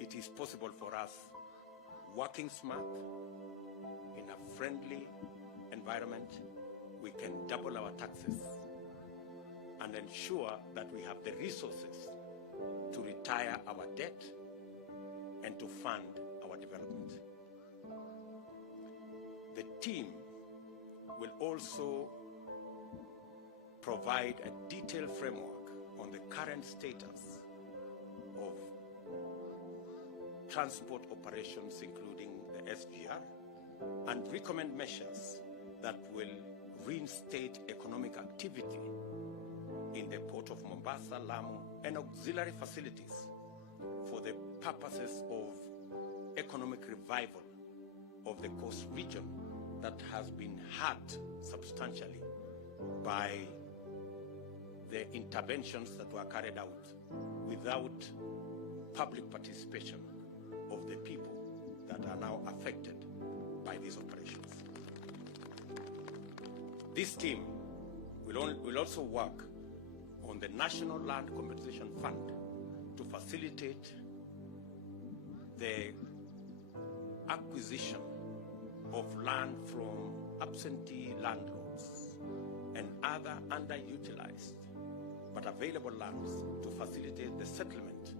It is possible for us, working smart in a friendly environment, we can double our taxes and ensure that we have the resources to retire our debt and to fund our development. The team will also provide a detailed framework on the current status of transport operations, including the SGR, and recommend measures that will reinstate economic activity in the port of Mombasa, Lamu, and auxiliary facilities for the purposes of economic revival of the coast region that has been hurt substantially by the interventions that were carried out without public participation of the people that are now affected by these operations. This team will also work on the National Land Compensation Fund to facilitate the acquisition of land from absentee landlords and other underutilized but available lands to facilitate the settlement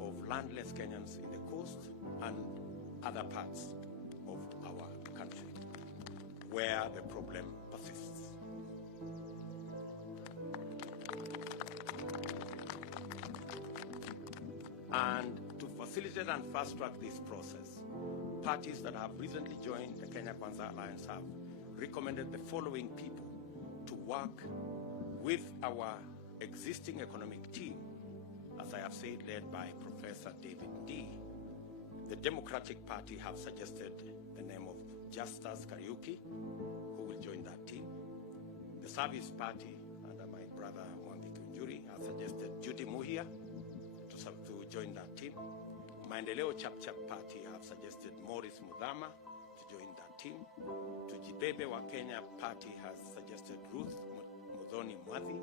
of landless Kenyans in the coast and other parts of our country where the problem persists. And to facilitate and fast-track this process, parties that have recently joined the Kenya Kwanza Alliance have recommended the following people to work with our existing economic team, as I have said, led by Professor David D. The Democratic Party have suggested the name of Justus Kariuki, who will join that team. The Service Party, under my brother Mwangi Kunjuri, has suggested Judy Muhia to join that team. Maendeleo Chapchap Party have suggested Morris Mudhama to join that team. Tujibebe wa Kenya Party has suggested Ruth Muthoni Mwadhi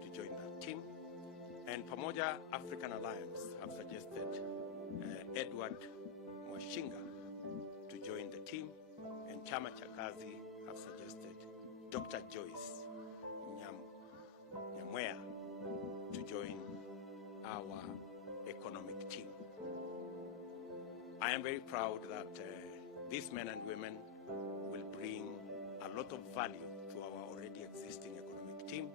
to join that team. And Pamoja African Alliance have suggested Edward Mwashinga to join the team. And Chama Chakazi have suggested Dr. Joyce Nyamwea to join our economic team. I am very proud that these men and women will bring a lot of value to our already existing economic team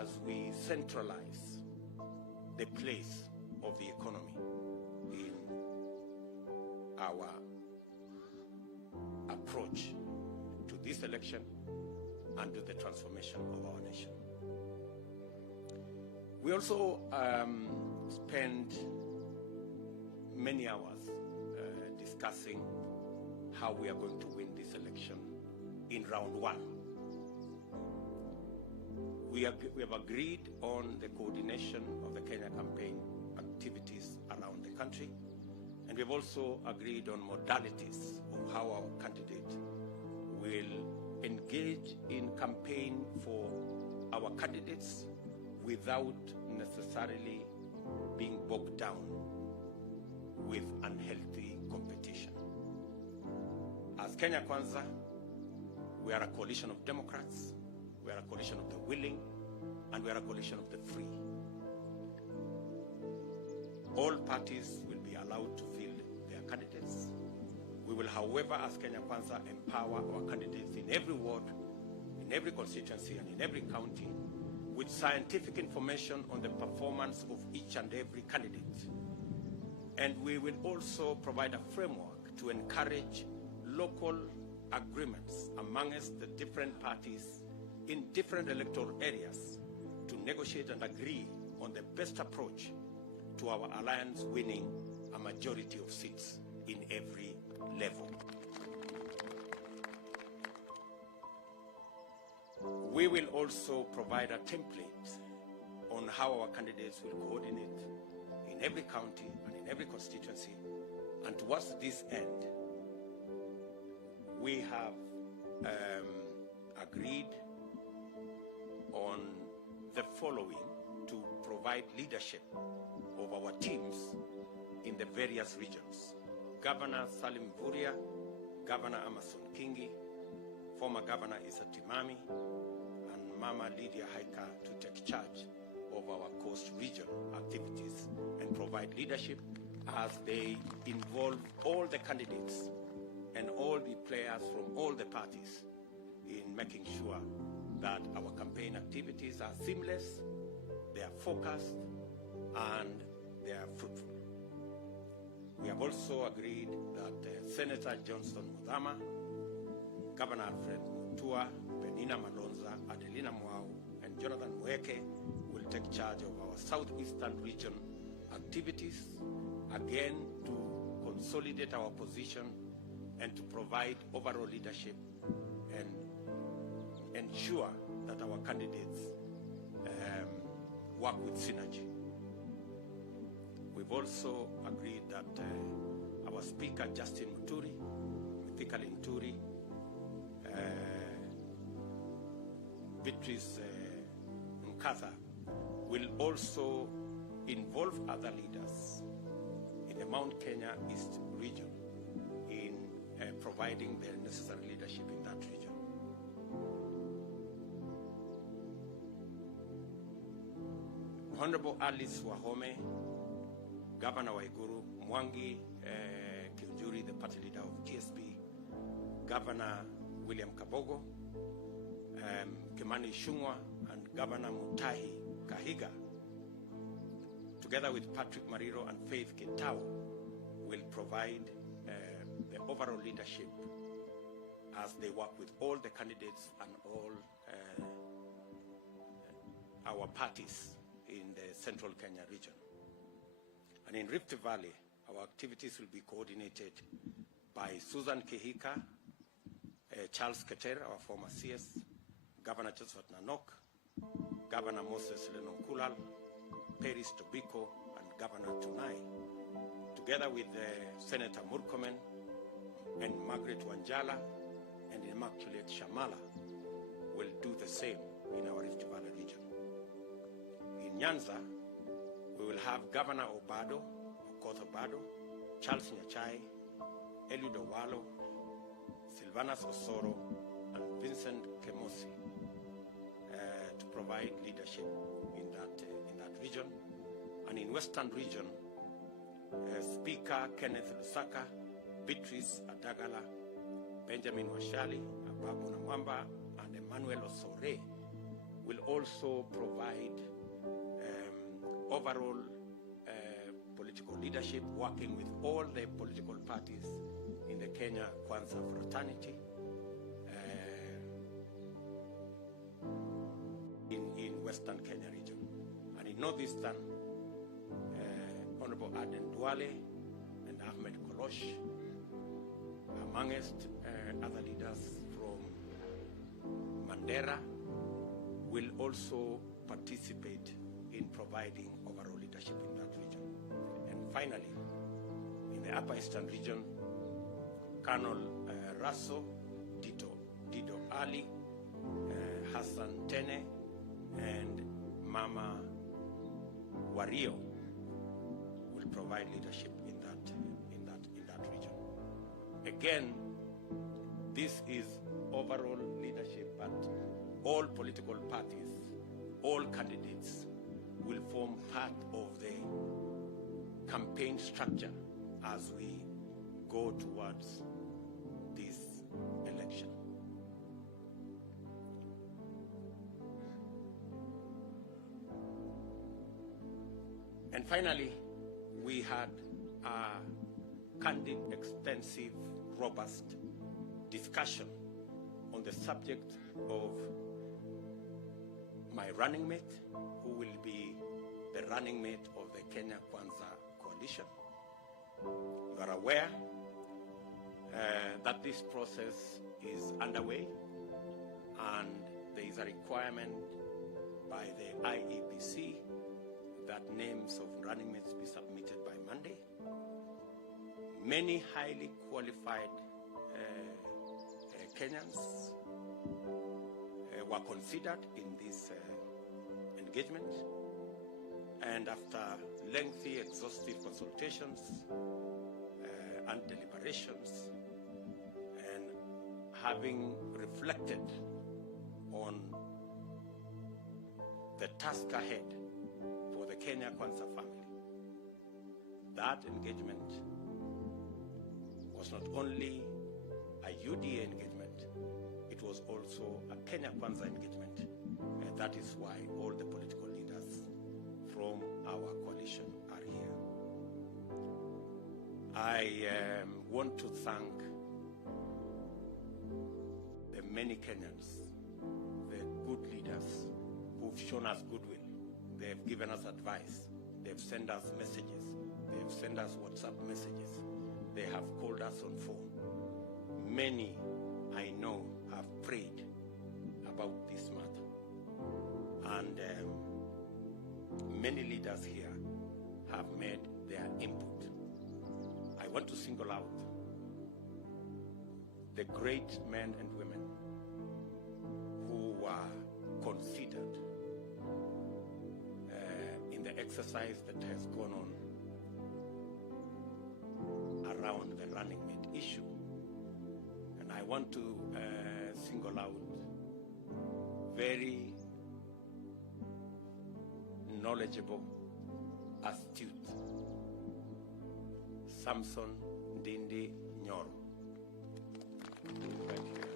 as we centralize the place of the economy in our approach to this election and to the transformation of our nation. We also spend many hours discussing how we are going to win this election in round one. We have agreed on the coordination of the Kenya campaign activities around the country, and we've also agreed on modalities of how our candidate will engage in campaign for our candidates without necessarily being bogged down with unhealthy competition. As Kenya Kwanza, we are a coalition of Democrats, we are a coalition of the willing, and we are a coalition of the free. All parties will be allowed to field their candidates. We will, however, as Kenya Kwanza, empower our candidates in every ward, in in every constituency and in every county, with scientific information on the performance of each and every candidate. And we will also provide a framework to encourage local agreements amongst the different parties in different electoral areas to negotiate and agree on the best approach to our alliance winning a majority of seats in every level. We will also provide a template on how our candidates will coordinate in every county and in every constituency. And towards this end, we have agreed on the following to provide leadership of our teams in the various regions. Governor Salim Vuria, Governor Amason Kingi, former Governor Issa Timami, and Mama Lydia Haika to take charge of our Coast region activities and provide leadership as they involve all the candidates and all the players from all the parties in making sure that our campaign activities are seamless, they are focused, and they are fruitful. We have also agreed that Senator Johnston Muthama, Governor Alfred Mutua, Penina Malonza, Adelina Mwau, and Jonathan Mweke will take charge of our Southeastern region activities, again to consolidate our position and to provide overall leadership and ensure that our candidates work with synergy. We've also agreed that our Speaker, Justin Muturi, Mithika Linturi, Beatrice Nkatha, will also involve other leaders in the Mount Kenya East region in providing the necessary leadership in that region. Honorable Alice Wahome, Governor Waiguru, Mwangi Kiunjuri, the party leader of GSP, Governor William Kabogo, Kimani Ichung'wah, and Governor Mutahi Kahiga, together with Patrick Mariro and Faith Gitau, will provide the overall leadership as they work with all the candidates and all our parties in the Central Kenya region. And in Rift Valley, our activities will be coordinated by Susan Kihika, Charles Keter, our former CS, Governor Josephat Nanok, Governor Moses Lenonkulal, Peris Tobiko, and Governor Tunai, together with Senator Murkomen and Margaret Wanjala and Immaculate Shamala, will do the same in our Rift Valley region. In Nyanza, we will have Governor Obado, Okoth Obado, Charles Nyachai, Eliud Owalo, Sylvanus Osoro, and Vincent Kemosi to provide leadership in that region. And in Western region, Speaker Kenneth Lusaka, Beatrice Adagala, Benjamin Washali, Ababu Namwamba, and Emmanuel Osore will also provide overall political leadership, working with all the political parties in the Kenya Kwanza fraternity in Western Kenya region. And in Northeastern, Honorable Aden Duale and Ahmed Kolosh, amongst other leaders from Mandera, will also participate in providing overall leadership in that region. And finally, in the Upper Eastern region, Colonel Raso, Dido Ali, Hassan Tene, and Mama Wario will provide leadership in that region. Again, this is overall leadership, but all political parties, all candidates will form part of the campaign structure as we go towards this election. And finally, we had a candid, extensive, robust discussion on the subject of my running mate, who will be the running mate of the Kenya Kwanza coalition. You are aware that this process is underway, and there is a requirement by the IEBC that names of running mates be submitted by Monday. Many highly qualified Kenyans were considered in this engagement, and after lengthy, exhaustive consultations and deliberations, and having reflected on the task ahead for the Kenya Kwanza family, that engagement was not only a UDA engagement, it was also a Kenya Kwanza engagement. And that is why all the political leaders from our coalition are here. I want to thank the many Kenyans, the good leaders who've shown us goodwill. They've given us advice. They've sent us messages. They've sent us WhatsApp messages. They have called us on phone. Many, I know, have prayed about this matter. And many leaders here have made their input. I want to single out the great men and women who were considered in the exercise that has gone on around the running mate issue. And I want to single out very knowledgeable, astute Samson Ndindi Nyoro, right here,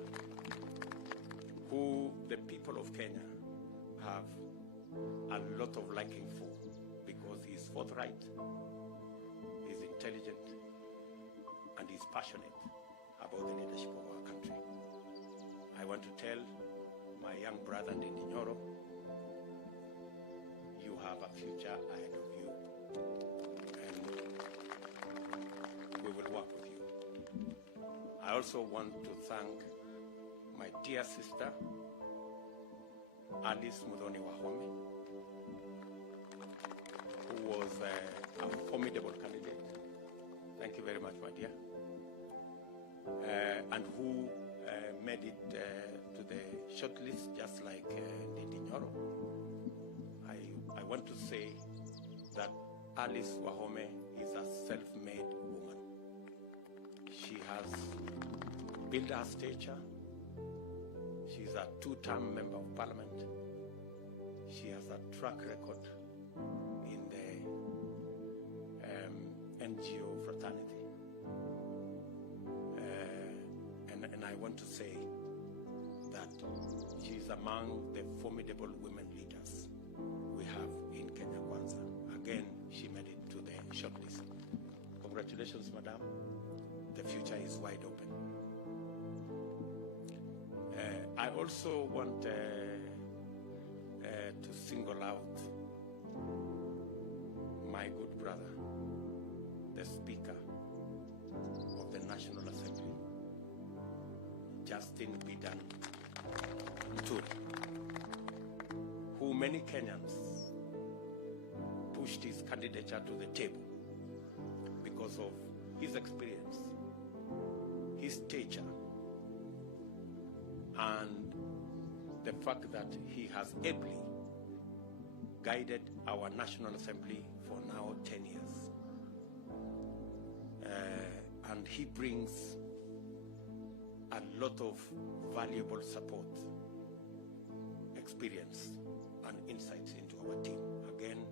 who the people of Kenya have a lot of liking for, because he's forthright, he's intelligent, and he's passionate about the leadership of our country. I want to tell my young brother Ndindi Nyoro, you have a future ahead of you, and we will work with you. I also want to thank my dear sister, Alice Mudhoni Wahome, who was a formidable candidate. Thank you very much, my dear. And who made it to the shortlist, just like Ndindi Nyoro. I want to say that Alice Wahome is a self-made woman. She has built her stature. She's a two-term member of parliament. She has a track record in the NGO fraternity. And I want to say that she's among the formidable women leaders we have in Kenya Kwanza. Again, she made it to the shortlist. Congratulations, madam. The future is wide open. I also want to single out my good brother, the Speaker of the National Assembly, Justin Bidan Muturi, who many Kenyans pushed his candidature to the table because of his experience, his stature, and the fact that he has ably guided our National Assembly for now 10 years. And he brings a lot of valuable support, experience, and insights into our team. Again,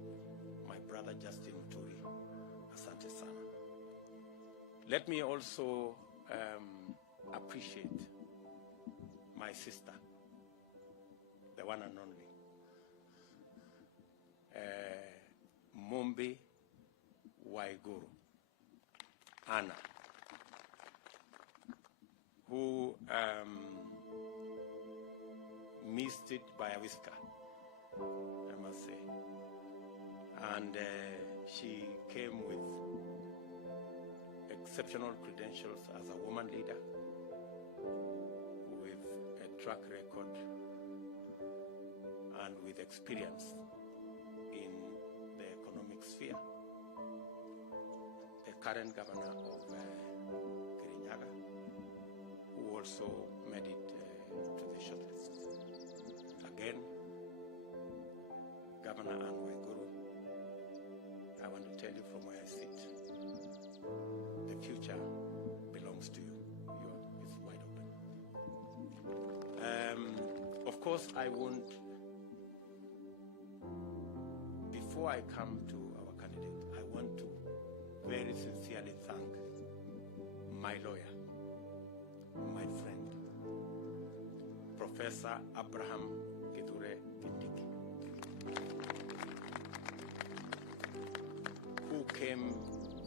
my brother Justin Muturi, asante sana. Let me also appreciate my sister, the one and only, Mombi Waiguru, Anna, who missed it by a whisker, I must say. And she came with exceptional credentials as a woman leader with a track record and with experience in the economic sphere. The current governor of Kirinyaga, who also made it to the shortlist. Again, Governor Anne Waiguru, I want to tell you from where I sit, the future belongs to you. It's wide open. Of course, I won't, before I come to our candidate, I want to very sincerely thank my lawyer, my friend, Professor Abraham Kithure Kindiki, who came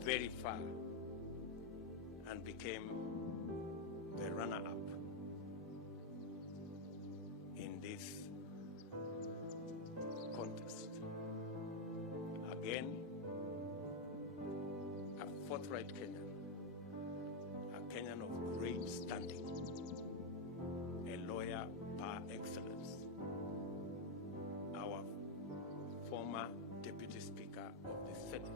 very far and became the runner-up in this contest. Again, a forthright Kenyan, a Kenyan of great standing, a lawyer par excellence, our former Deputy Speaker of the Senate,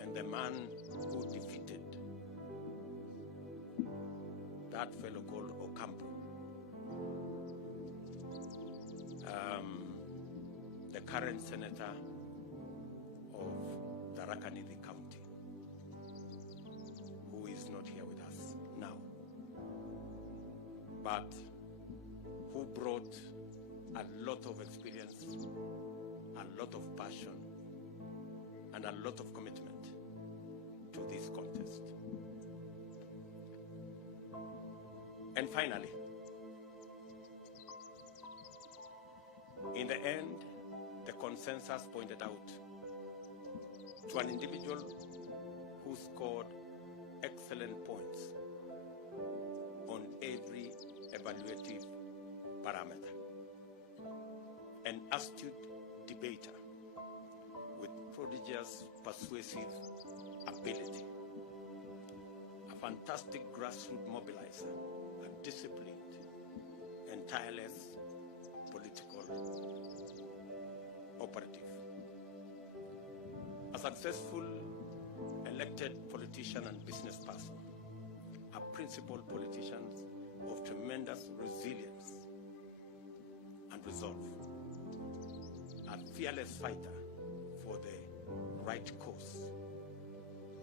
and the man who defeated that fellow called Ocampo, the current senator of Tharaka Nithi County, who is not here with us now, but who brought a lot of experience, a lot of passion, and a lot of commitment to this contest. And finally, in the end, the consensus pointed out to an individual who scored excellent points on every evaluative parameter. An astute debater with prodigious persuasive ability, a fantastic grassroots mobilizer, a disciplined and tireless political operative, a successful elected politician and business person, a principled politician of tremendous resilience and resolve, a fearless fighter for the right cause,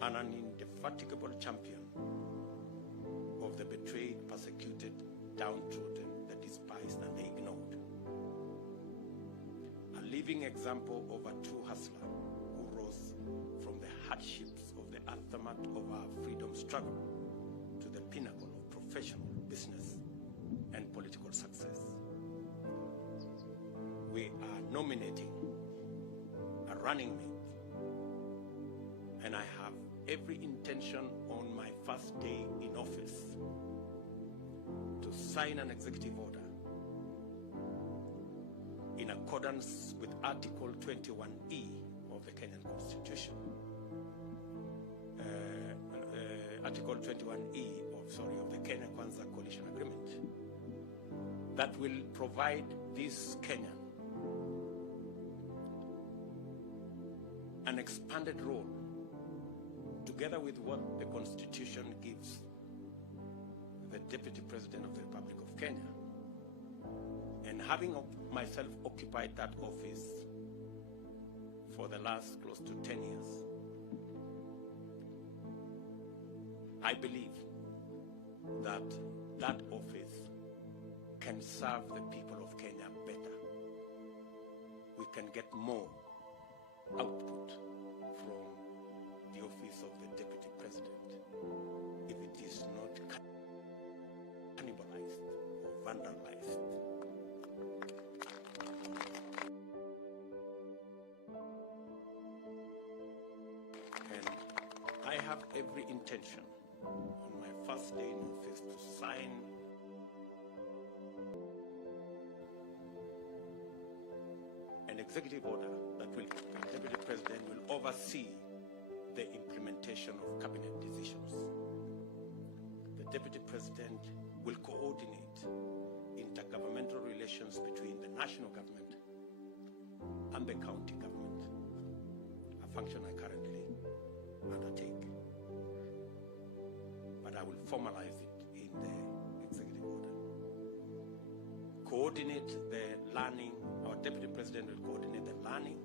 and an indefatigable champion of the betrayed, persecuted, downtrodden, the despised, and the ignored. A living example of a true hustler who rose from the hardships of the aftermath of our freedom struggle to the pinnacle of professional, business, and political success. We are nominating a running mate, and I have every intention on my first day in office to sign an executive order in accordance with Article 21E of the Kenyan Constitution. Article 21E of the Kenya Kwanza Coalition Agreement, that will provide this Kenyan an expanded role, together with what the Constitution gives the Deputy President of the Republic of Kenya. And having myself occupied that office for the last close to 10 years, I believe that that office can serve the people of Kenya better. We can get more output from the office of the Deputy President if it is not cannibalized or vandalized. every intention on my first day in office to sign an executive order that the Deputy President will oversee the implementation of cabinet decisions. The Deputy President will coordinate intergovernmental relations between the national government and the county government, a function I currently undertake. But I will formalize it in the executive order. Coordinate the learning, our Deputy President will coordinate the learning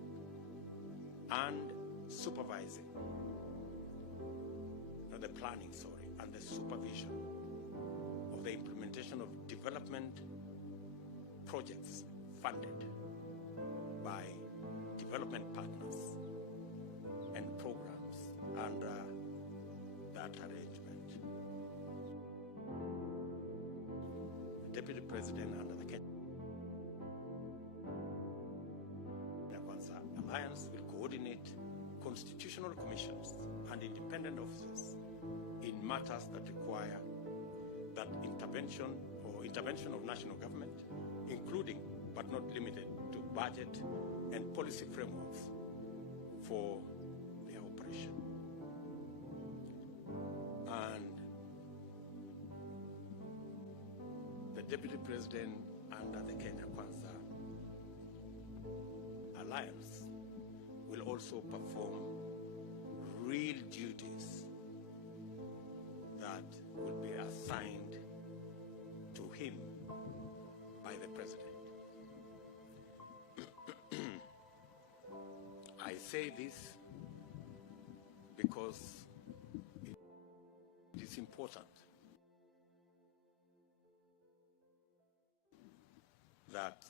and supervising, the planning, and the supervision of the implementation of development projects funded by development partners and programs under that arrangement. The Deputy President under the Kwanza Alliance will coordinate constitutional commissions and independent officers in matters that require that intervention of national government, including but not limited to budget and policy frameworks for their operation. And the Deputy President under the Kenya Kwanza Alliance will also perform real duties that will be assigned to him by the President. I say this because it is important that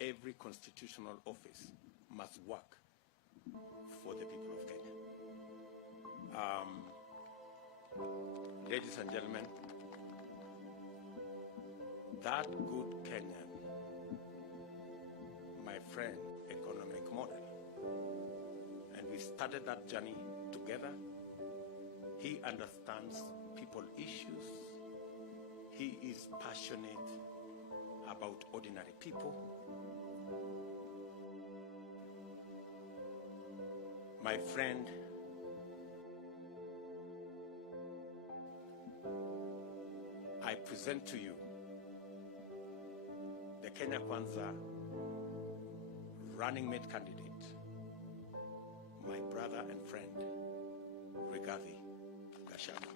every constitutional office must work for the people of Kenya. Ladies and gentlemen, that good Kenyan, my friend, economic model, and we started that journey together. He understands people issues. He is passionate about ordinary people. My friend, I present to you the Kenya Kwanza running mate candidate, my brother and friend, Rigathi Gachagua.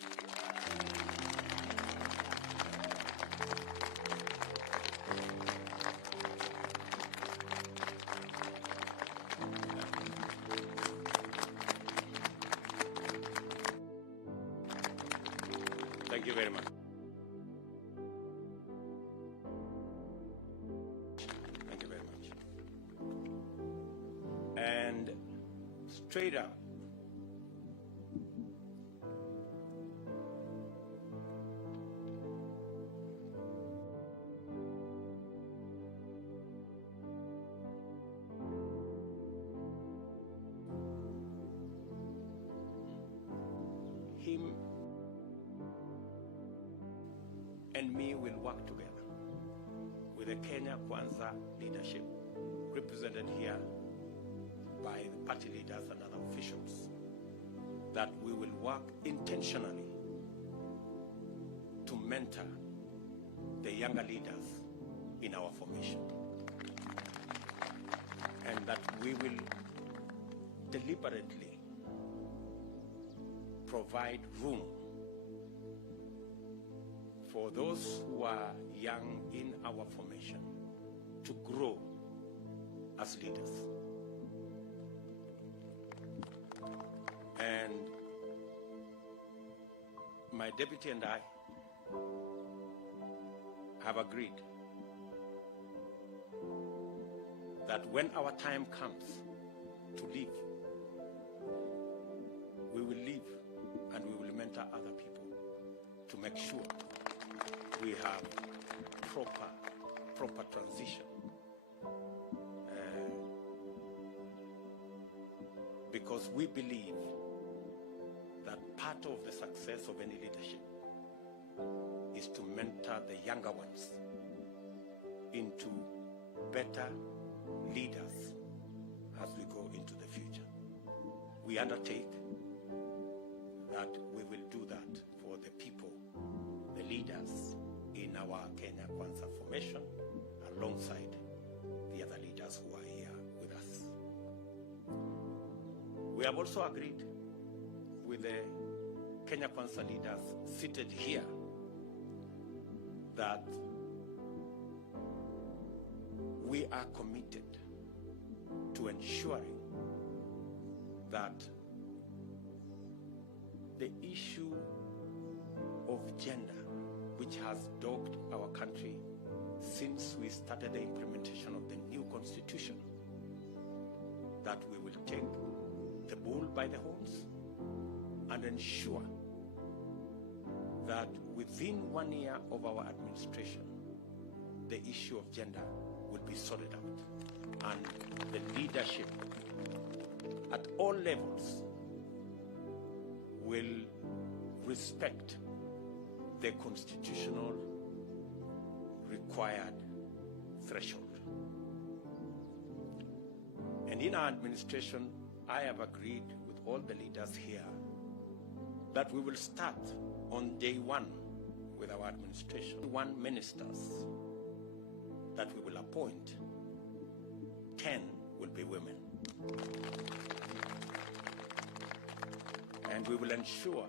Thank you very much. Thank you very much. And straight up, him and me will work together with the Kenya Kwanza leadership, represented here by the party leaders and other officials, that we will work intentionally to mentor the younger leaders in our formation, and that we will deliberately provide room for those who are young in our formation to grow as leaders. And my deputy and I have agreed that when our time comes to leave, we will leave and we will mentor other people to make sure we have proper transition. Because we believe that part of the success of any leadership is to mentor the younger ones into better leaders as we go into the future. We undertake that we will do that for the people, the leaders in our Kenya Kwanza formation, alongside the other leaders who are here with us. We have also agreed with the Kenya Kwanza leaders seated here that we are committed to ensuring that the issue of gender, which has dogged our country since we started the implementation of the new constitution, that we will take the bull by the horns and ensure that within 1 year of our administration, the issue of gender will be sorted out, and the leadership at all levels will respect the constitutional required threshold. And in our administration, I have agreed with all the leaders here that we will start on day one with our administration. 1 ministers that we will appoint, 10 will be women. And we will ensure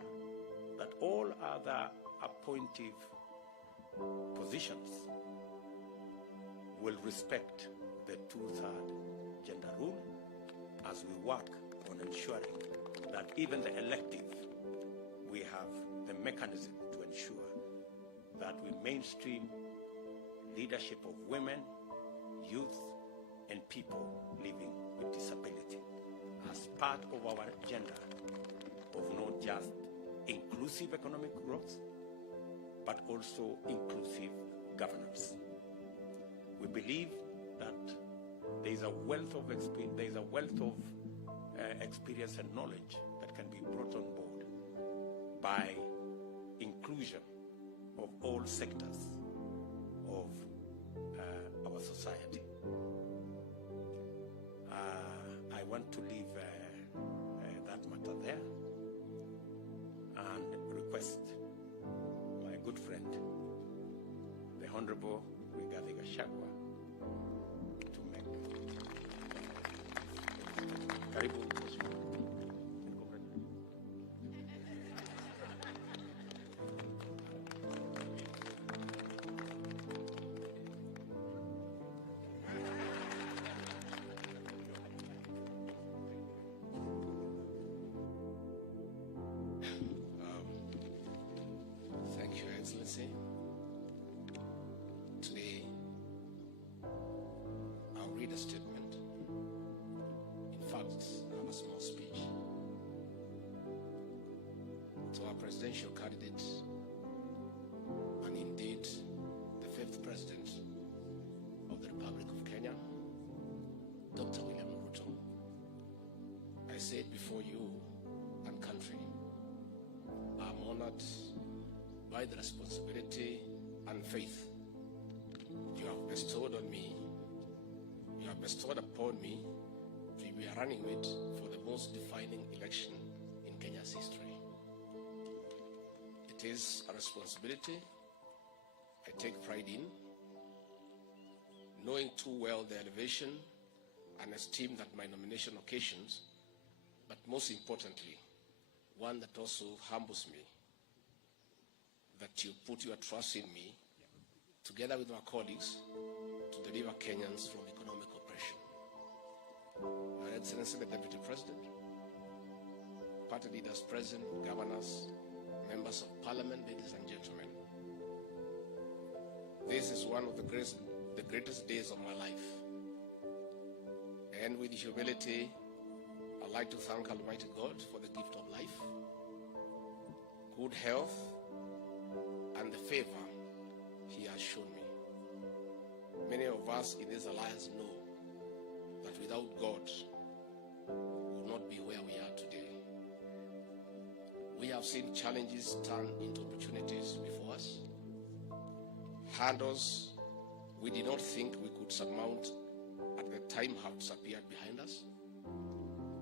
that all other appointive positions will respect the 2/3 gender rule as we work on ensuring that even the elective, we have the mechanism to ensure that we mainstream leadership of women, youth, and people living with disability as part of our agenda of not just inclusive economic growth, but also inclusive governance. We believe that there is a wealth of experience and knowledge that can be brought on board by inclusion of all sectors of our society. I want to leave that matter there and request my good friend, the Honorable Rigathi Gachagua, to make. Karibu. Today, I'll read a statement. In fact, I have a small speech to our presidential candidate, and indeed the 5th President of the Republic of Kenya, Dr. William Ruto. I say it before you and country, I'm honored by the responsibility and faith you have bestowed on me, you have bestowed upon me to be a running mate for the most defining election in Kenya's history. It is a responsibility I take pride in, knowing too well the elevation and esteem that my nomination occasions, but most importantly, one that also humbles me, that you put your trust in me, together with my colleagues, to deliver Kenyans from economic oppression. Your Excellency the Deputy President, party leaders present, governors, members of Parliament, ladies and gentlemen, this is one of the greatest days of my life. And with humility, I'd like to thank Almighty God for the gift of life, good health, and the favor He has shown me. Many of us in this alliance know that without God, we would not be where we are today. We have seen challenges turn into opportunities before us. Hurdles we did not think we could surmount at the time have disappeared behind us,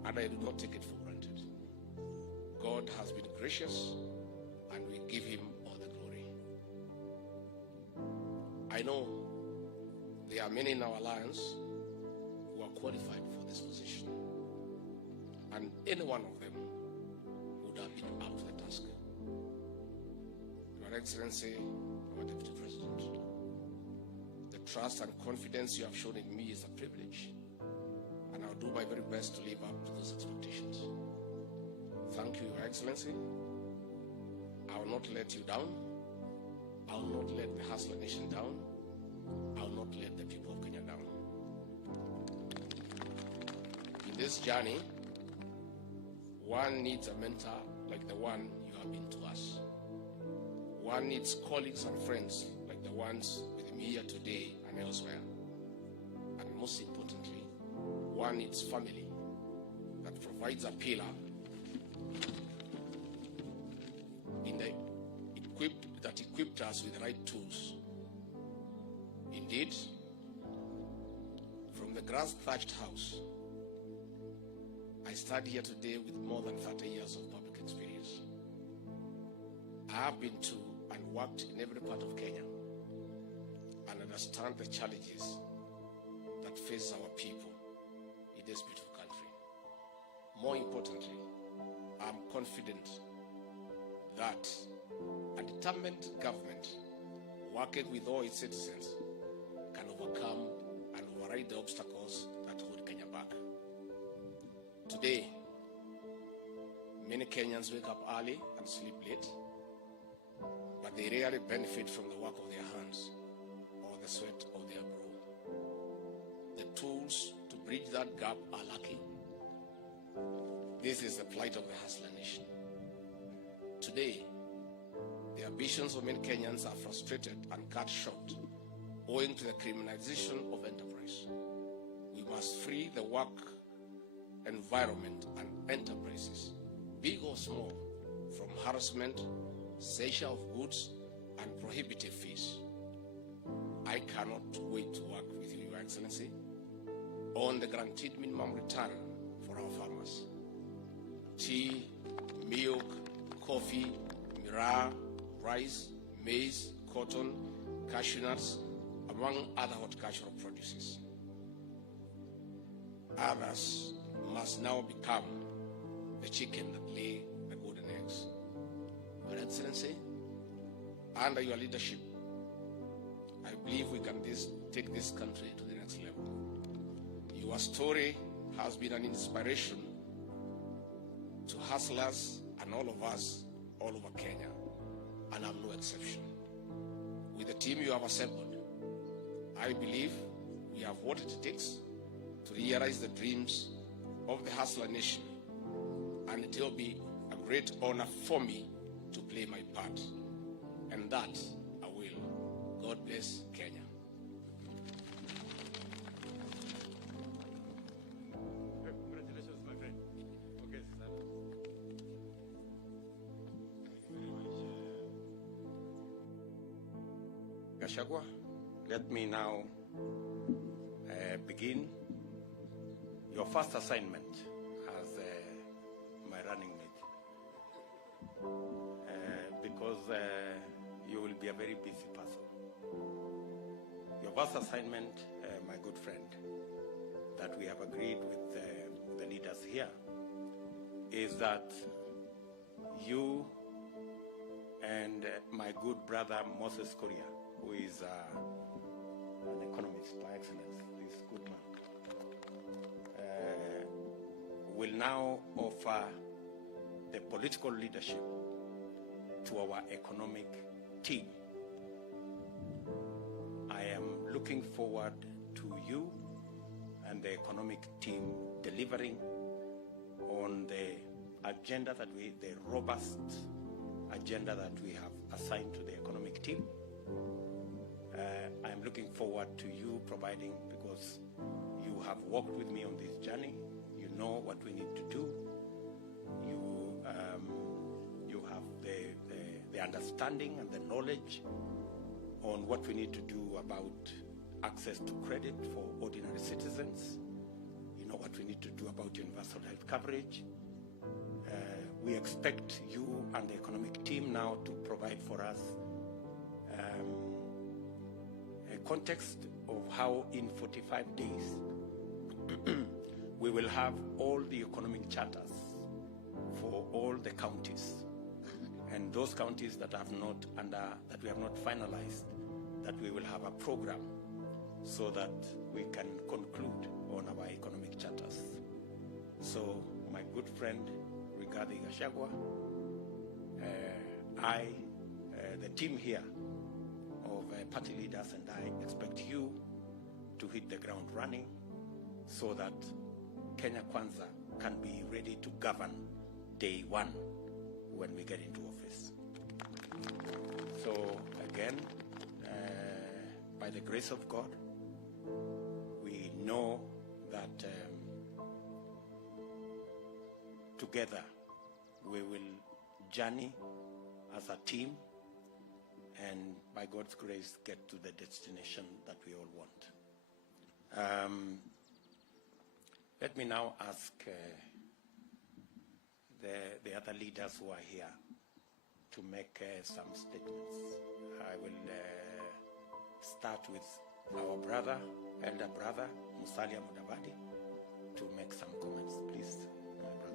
and I do not take it for granted. God has been gracious, and we give him all the glory. I know there are many in our alliance who are qualified for this position, and any one of them would have been up to the task. Your Excellency, our Deputy President, the trust and confidence you have shown in me is a privilege, and I'll do my very best to live up to those expectations. Thank you, Your Excellency. I will not let you down. I will not let the Hustler Nation down. I will not let the people of Kenya down. In this journey, one needs a mentor like the one you have been to us. One needs colleagues and friends like the ones with me here today and elsewhere. And most importantly, one needs family that provides a pillar that equipped us with the right tools. Indeed, from the grass-thatched house, I stand here today with more than 30 years of public experience. I have been to and worked in every part of Kenya and understand the challenges that face our people in this beautiful country. More importantly, I am confident that a determined government working with all its citizens can overcome and override the obstacles that hold Kenya back. Today, many Kenyans wake up early and sleep late, but they rarely benefit from the work of their hands or the sweat of their brow. The tools to bridge that gap are lacking. This is the plight of the Hustler Nation. Today, the ambitions of many Kenyans are frustrated and cut short owing to the criminalization of enterprise. We must free the work environment and enterprises, big or small, from harassment, seizure of goods, and prohibitive fees. I cannot wait to work with you, Your Excellency, on the guaranteed minimum return for our farmers. Tea, milk, coffee, miraa, rice, maize, cotton, cashew nuts, among other horticultural produces. Others must now become the chicken that lay the golden eggs. Your Excellency, under your leadership, I believe we can take this country to the next level. Your story has been an inspiration to hustlers and all of us all over Kenya, and I'm no exception. With the team you have assembled, I believe we have what it takes to realize the dreams of the Hustler Nation, and it will be a great honor for me to play my part, and that I will. God bless Kenya. Congratulations, my friend. Okay, Gachagua, let me now begin. Your first assignment as my running mate, because you will be a very busy person. Your first assignment, my good friend, that we have agreed with the leaders here, is that you and my good brother Moses Korea, who is an economist by excellence, this good man, will now offer the political leadership to our economic team. I am looking forward to you and the economic team delivering on the agenda that the robust agenda that we have assigned to the economic team. I am looking forward to you providing, because you have walked with me on this journey. You know what we need to do. You understanding and the knowledge on what we need to do about access to credit for ordinary citizens, what we need to do about universal health coverage. We expect you and the economic team now to provide for us a context of how in 45 days we will have all the economic charters for all the counties, and those counties that have not that we have not finalized, that we will have a program so that we can conclude on our economic charters. So my good friend Rigathi Gachagua, the team here of party leaders and I expect you to hit the ground running so that Kenya Kwanza can be ready to govern day one when we get into office. So again, by the grace of God, we know that together we will journey as a team and by God's grace get to the destination that we all want. Let me now ask the other leaders who are here to make some statements. I will start with our brother, elder brother, Musalia Mudavadi, to make some comments, please, my brother.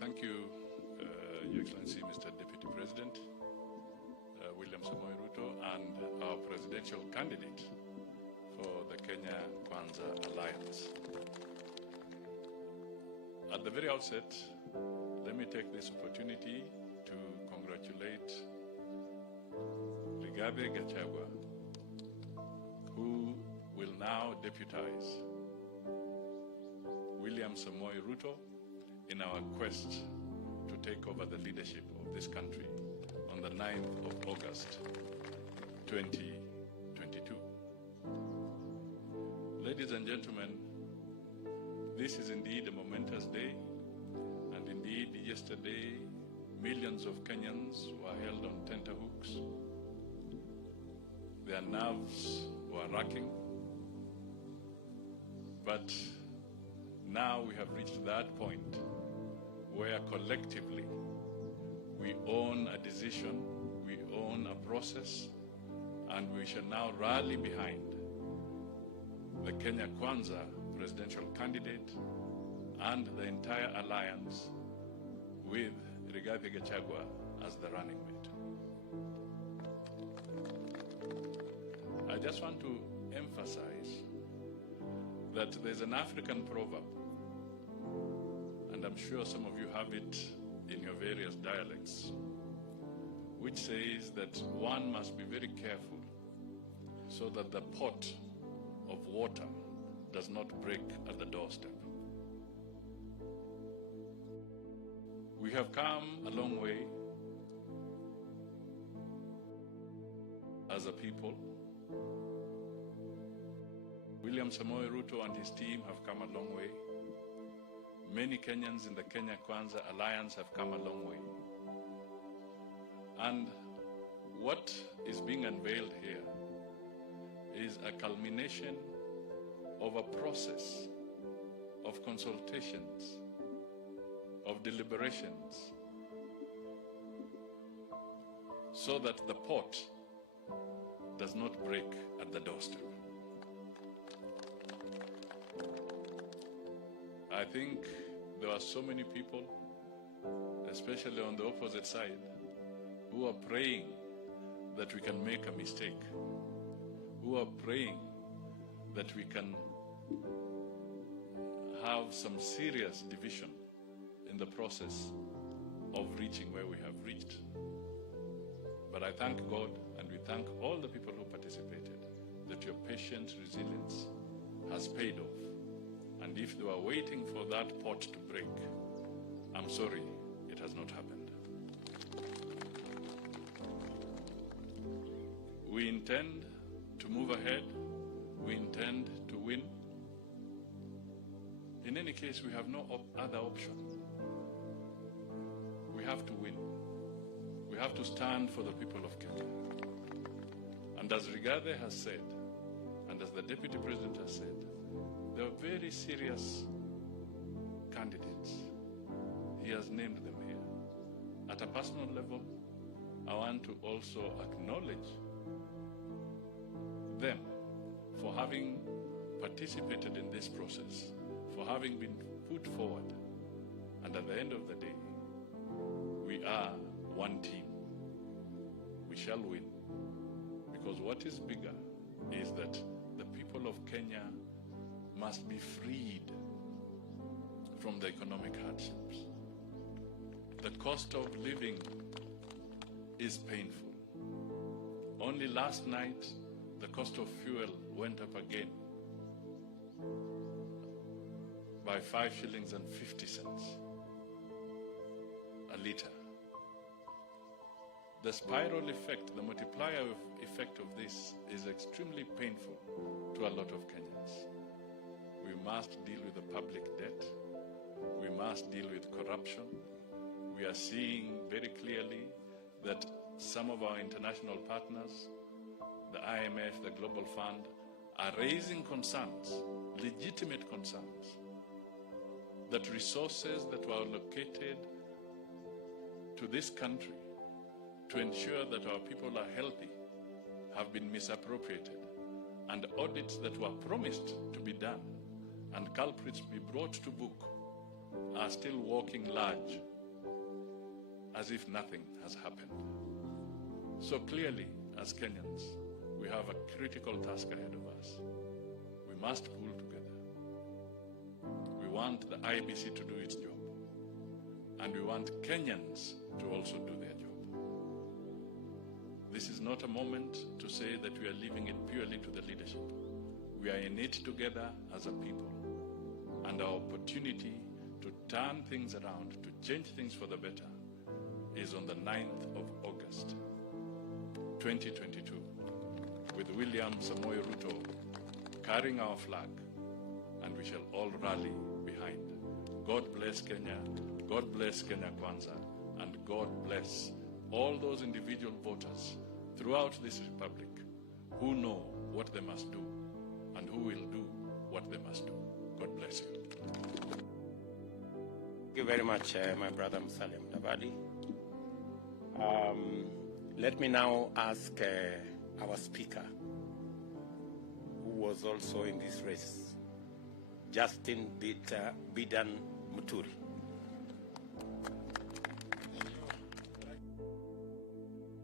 Thank you, Your Excellency, Mr. Deputy President, William Samoei Ruto, and our presidential candidate for the Kenya Kwanza Alliance. At the very outset, let me take this opportunity to congratulate Rigathi Gachagua, who will now deputize William Samoei Ruto in our quest to take over the leadership of this country on the 9th of August, 2022. Ladies and gentlemen, this is indeed a momentous day, and indeed yesterday millions of Kenyans were held on tenterhooks. Their nerves were racking. But now we have reached that point where collectively we own a decision, we own a process, and we shall now rally behind the Kenya Kwanza presidential candidate and the entire alliance with Rigathi Gachagua as the running mate. I just want to emphasize that there's an African proverb, and I'm sure some of you have it in your various dialects, which says that one must be very careful so that the pot of water does not break at the doorstep. We have come a long way as a people. William Samoei Ruto and his team have come a long way. Many Kenyans in the Kenya Kwanza Alliance have come a long way. And what is being unveiled here is a culmination of a process of consultations, of deliberations, so that the pot does not break at the doorstep. I think there are so many people, especially on the opposite side, who are praying that we can make a mistake, who are praying that we can have some serious division in the process of reaching where we have reached. But I thank God, and we thank all the people who participated, that your patient resilience has paid off. And if they were waiting for that pot to break, I'm sorry, it has not happened. We intend to move ahead we intend to win. In any case, we have no other option. We have to win. We have to stand for the people of Kenya. And as Rigathi has said, and as the Deputy President has said, there are very serious candidates. He has named them here. At a personal level, I want to also acknowledge them for having participated in this process, for having been put forward. And at the end of the day, we are one team. We shall win. Because what is bigger is that the people of Kenya must be freed from the economic hardships. The cost of living is painful. Only last night, the cost of fuel went up again by 5 shillings and 50 cents a litre. The spiral effect, the multiplier effect of this is extremely painful to a lot of Kenyans. We must deal with the public debt. We must deal with corruption. We are seeing very clearly that some of our international partners, the IMF, the Global Fund, are raising concerns, legitimate concerns, that resources that were allocated to this country to ensure that our people are healthy have been misappropriated, and audits that were promised to be done and culprits be brought to book are still walking large as if nothing has happened. So clearly, as Kenyans, we have a critical task ahead of us. We must pull together. We want the IBC to do its job, and we want Kenyans to also do their job. This is not a moment to say that we are leaving it purely to the leadership. We are in it together as a people, and our opportunity to turn things around, to change things for the better, is on the 9th of August, 2022, with William Samoei Ruto carrying our flag, and we shall all rally behind. God bless Kenya, God bless Kenya Kwanza, and God bless all those individual voters throughout this republic who know what they must do and who will do what they must do. God bless you. Thank you very much, my brother Musalia Mudavadi. Let me now ask our speaker, who was also in this race, Justin Bidan Muturi.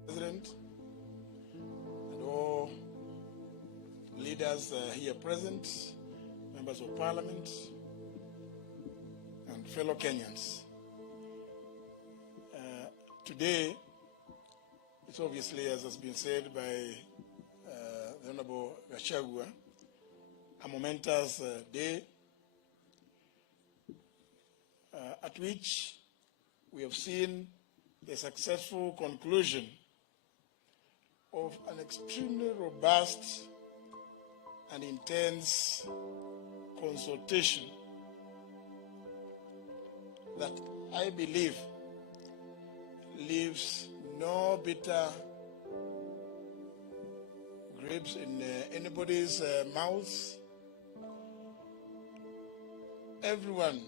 President and all leaders here present, members of parliament, and fellow Kenyans. Today, it's obviously, as has been said by the Honorable Gachagua, a momentous day at which we have seen the successful conclusion of an extremely robust and intense consultation that I believe leaves no bitter grapes in anybody's mouth. Everyone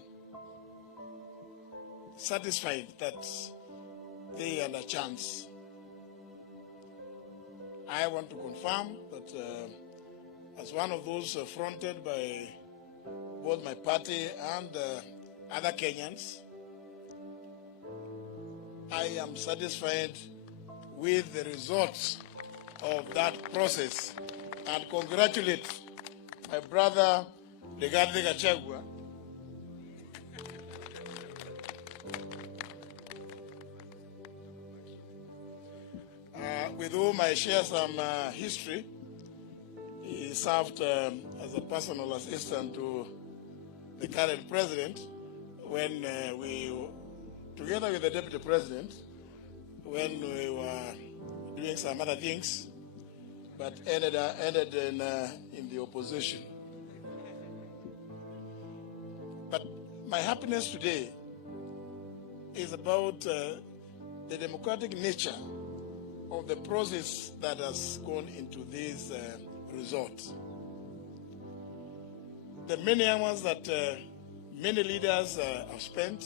satisfied that they had a chance. I want to confirm that as one of those fronted by both my party and other Kenyans, I am satisfied with the results of that process and congratulate my brother Rigathi Gachagua with whom I share some history. He served as a personal assistant to the current president when we, together with the deputy president, when we were doing some other things, but ended in the opposition. But my happiness today is about the democratic nature of the process that has gone into this result. The many hours that many leaders have spent,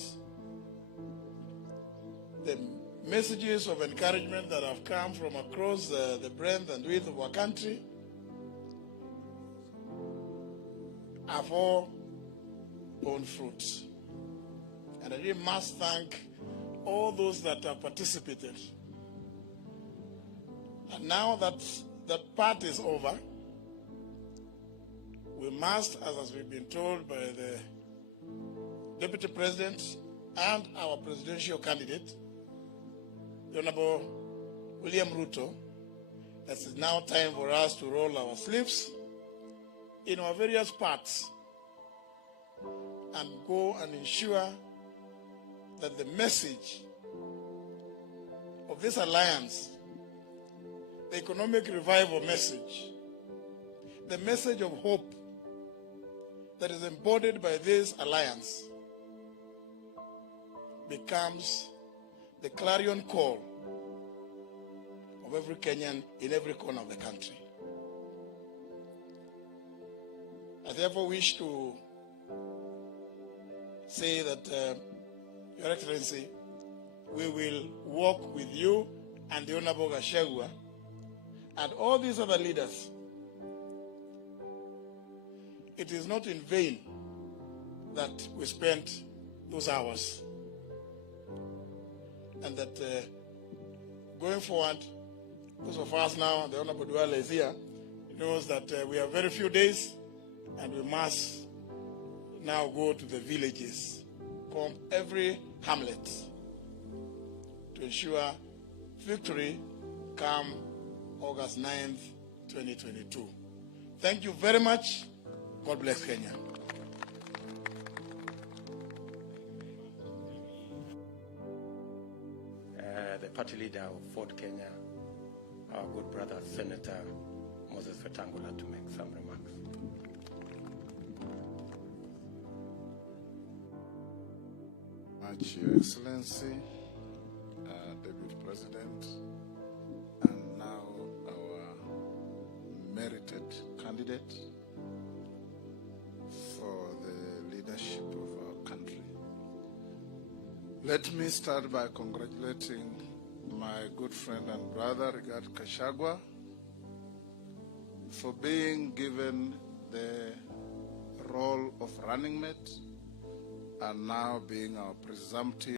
the messages of encouragement that have come from across the breadth and width of our country have all borne fruit. And I really must thank all those that have participated. And now that that part is over, we must, as we've been told by the Deputy President and our presidential candidate, the Honorable William Ruto, that it's now time for us to roll our sleeves in our various parts and go and ensure that the message of this alliance, the economic revival message, the message of hope that is embodied by this alliance, becomes the clarion call of every Kenyan in every corner of the country. I therefore wish to say that, Your Excellency, we will work with you and the Honorable Gachagua and all these other leaders. It is not in vain that we spent those hours, and that going forward, those of us now, the Honorable Duale is here, knows that we have very few days and we must now go to the villages, come every hamlet to ensure victory come August 9th, 2022. Thank you very much. God bless Kenya. The party leader of Fort Kenya, our good brother, Senator Moses Wetangula, to make some remarks. Much, Your Excellency, Deputy President, and now our merited candidate for the leadership of our country. Let me start by congratulating my good friend and brother, Rigathi Gachagua, for being given the role of running mate and now being our presumptive